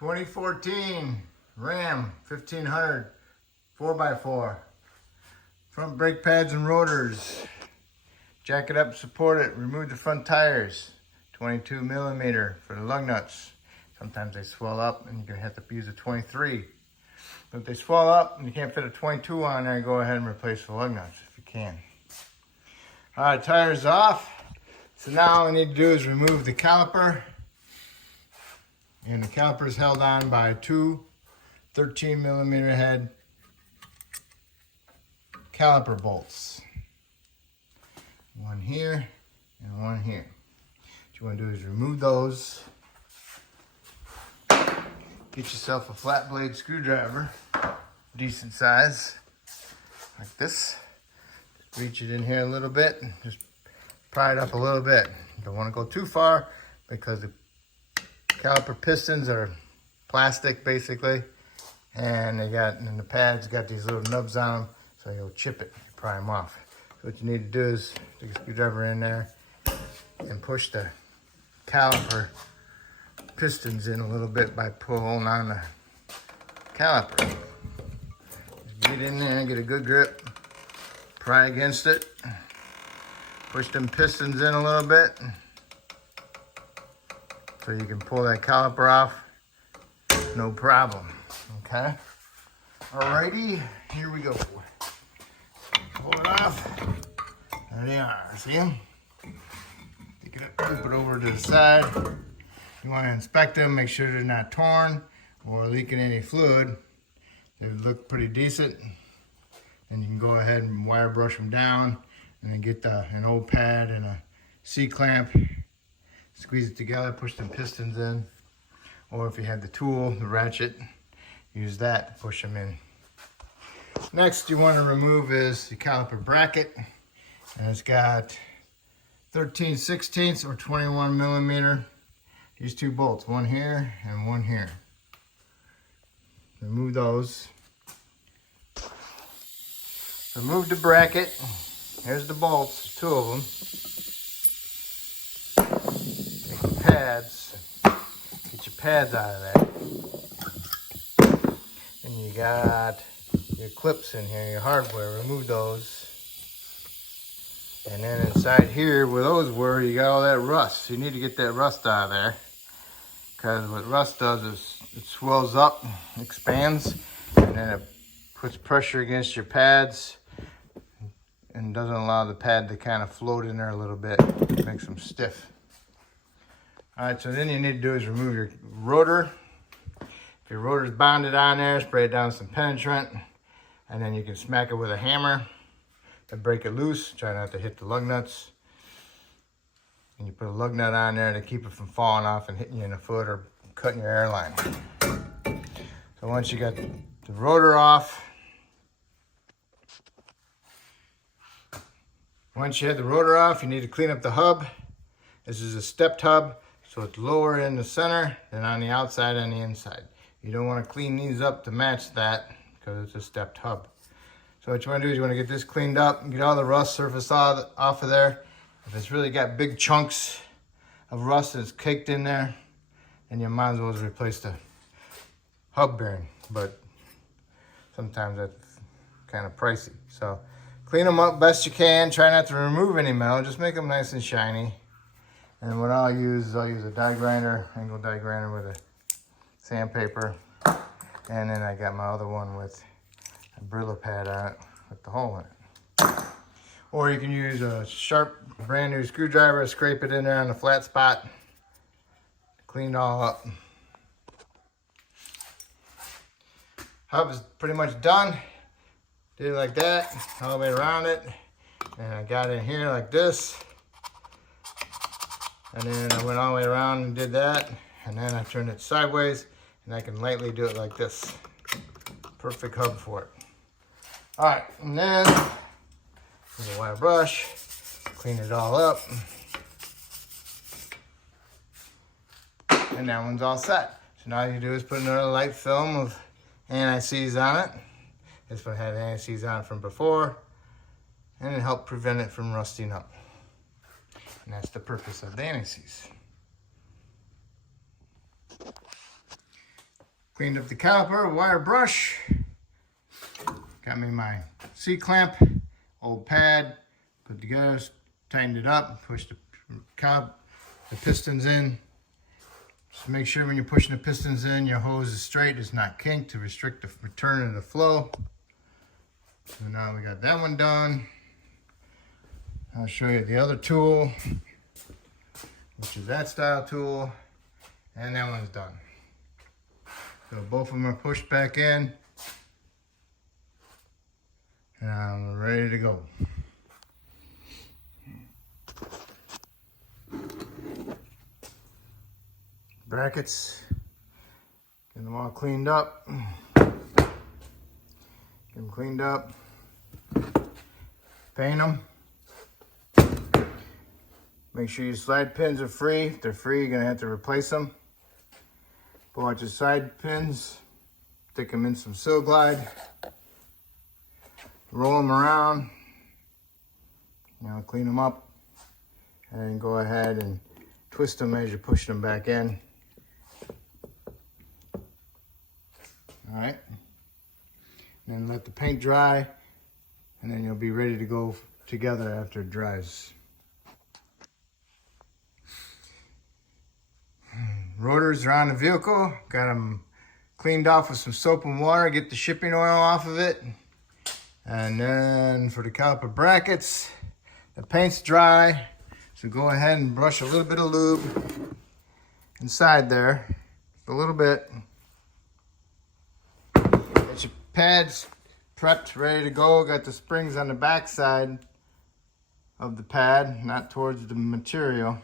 2014 Ram 1500 4x4. Front brake pads and rotors. Jack it up, support it. Remove the front tires. 22 millimeter for the lug nuts. Sometimes they swell up and you're going to have to use a 23. But if they swell up and you can't fit a 22 on there, go ahead and replace the lug nuts if you can. Alright, tires off. So now all we need to do is remove the caliper. And the caliper is held on by two 13 millimeter head caliper bolts. One here and one here. What you want to do is remove those. Get yourself a flat blade screwdriver, decent size, like this. Reach it in here a little bit, just pry it up a little bit. You don't want to go too far because the caliper pistons are plastic basically, and the pads got these little nubs on them, so you'll chip it, pry them off. So what you need to do is take a screwdriver in there and push the caliper pistons in a little bit by pulling on the caliper. Just get in there and get a good grip, pry against it, push them pistons in a little bit so you can pull that caliper off, no problem, okay? Alrighty, here we go. Pull it off, there they are, see them? Take it up, flip it over to the side. You want to inspect them, make sure they're not torn or leaking any fluid. They look pretty decent. And you can go ahead and wire brush them down and then get an old pad and a C-clamp. Squeeze it together, push them pistons in. Or if you have the tool, the ratchet, use that to push them in. Next you want to remove is the caliper bracket. And it's got 13/16 or 21 millimeter. These two bolts, one here and one here. Remove those. Remove the bracket. Here's the bolts, two of them. Take the pads. Get your pads out of there. And you got your clips in here, your hardware. Remove those. And then inside here where those were, you got all that rust. So you need to get that rust out of there. Because what rust does is it swells up, expands, and then it puts pressure against your pads and doesn't allow the pad to kind of float in there a little bit. It makes them stiff. Alright, so then you need to do is remove your rotor. If your rotor's bonded on there, spray it down with some penetrant, and then you can smack it with a hammer and break it loose. Try not to hit the lug nuts. And you put a lug nut on there to keep it from falling off and hitting you in the foot or cutting your airline. So once you got the rotor off, once you have the rotor off, you need to clean up the hub. This is a stepped hub, so it's lower in the center than on the outside and the inside. You don't want to clean these up to match that because it's a stepped hub. So what you want to do is you want to get this cleaned up and get all the rust surface off of there. If it's really got big chunks of rust that's caked in there, then you might as well just replace the hub bearing. But sometimes that's kind of pricey. So clean them up best you can. Try not to remove any metal. Just make them nice and shiny. And what I'll use is a die grinder, angle die grinder with a sandpaper. And then I got my other one with a Brillo pad on it with the hole in it. Or you can use a sharp, brand new screwdriver, scrape it in there on the flat spot, clean it all up. Hub is pretty much done. Did it like that, all the way around it. And I got in here like this. And then I went all the way around and did that. And then I turned it sideways, and I can lightly do it like this. Perfect hub for it. All right, and then with a wire brush, clean it all up. And that one's all set. So now all you do is put another light film of anti-seize on it. This one had anti-seize on it from before, and it helped prevent it from rusting up. And that's the purpose of the anti-seize. Cleaned up the caliper, wire brush. Got me my C-clamp, old pad, put together, tightened it up, pushed the pistons in. Just make sure when you're pushing the pistons in, your hose is straight, it's not kinked to restrict the return of the flow. So now we got that one done. I'll show you the other tool, which is that style tool, and that one's done. So both of them are pushed back in, and I'm ready to go. Brackets, get them all cleaned up. Get them cleaned up, paint them. Make sure your slide pins are free. If they're free, you're gonna have to replace them. Pull out your side pins, stick them in some Sil Glide, roll them around, clean them up, and go ahead and twist them as you push them back in. All right, and then let the paint dry, and then you'll be ready to go together after it dries. Rotors are on the vehicle. Got them cleaned off with some soap and water. Get the shipping oil off of it. And then for the caliper brackets, the paint's dry. So go ahead and brush a little bit of lube inside there. Just a little bit. Get your pads prepped, ready to go. Got the springs on the back side of the pad, not towards the material.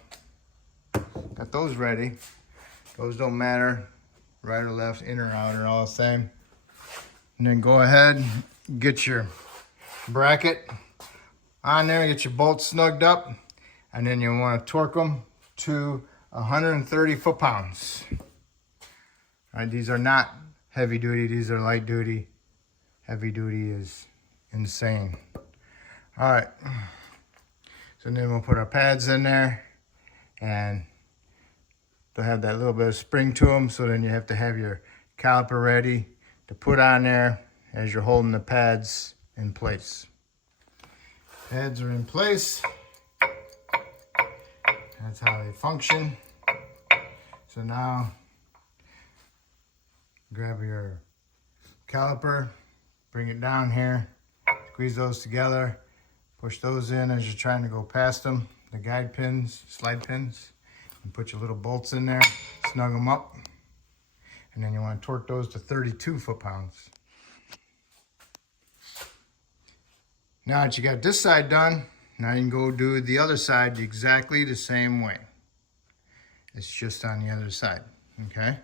Got those ready. Those don't matter, right or left, in or out, are all the same. And then go ahead, get your bracket on there, get your bolts snugged up, and then you'll want to torque them to 130 foot-pounds. All right, these are not heavy duty, these are light duty. Heavy duty is insane. All right, so then we'll put our pads in there, and they'll have that little bit of spring to them, so then you have to have your caliper ready to put on there as you're holding the pads in place. Pads are in place. That's how they function. So now, grab your caliper, bring it down here, squeeze those together, push those in as you're trying to go past them, the guide pins, slide pins. And put your little bolts in there, snug them up, and then you want to torque those to 32 foot-pounds. Now that you got this side done, now you can go do the other side exactly the same way. It's just on the other side, okay?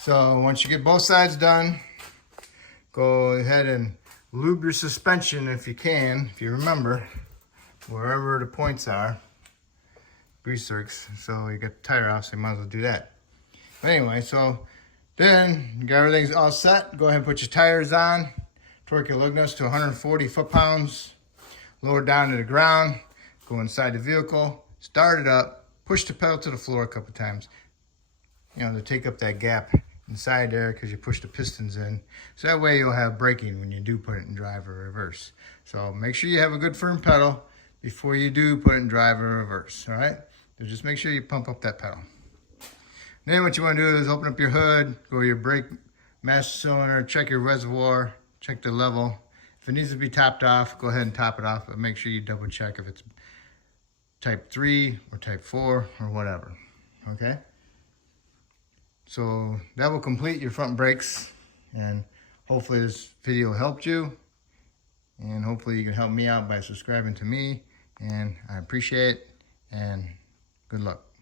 So once you get both sides done, go ahead and lube your suspension if you can, if you remember, wherever the points are. Grease zerks, so you get the tire off, so you might as well do that. But anyway, so then you got everything all set. Go ahead and put your tires on, torque your lug nuts to 140 foot-pounds, lower down to the ground, go inside the vehicle, start it up, push the pedal to the floor a couple times, to take up that gap inside there because you push the pistons in. So that way you'll have braking when you do put it in drive or reverse. So make sure you have a good firm pedal before you do put it in drive or reverse, all right? So just make sure you pump up that pedal. Then what you want to do is open up your hood, go to your brake master cylinder, check your reservoir, check the level. If it needs to be topped off, go ahead and top it off, but make sure you double check if it's type 3 or type 4 or whatever, okay? So that will complete your front brakes, and hopefully this video helped you, and hopefully you can help me out by subscribing to me, and I appreciate it, and good luck.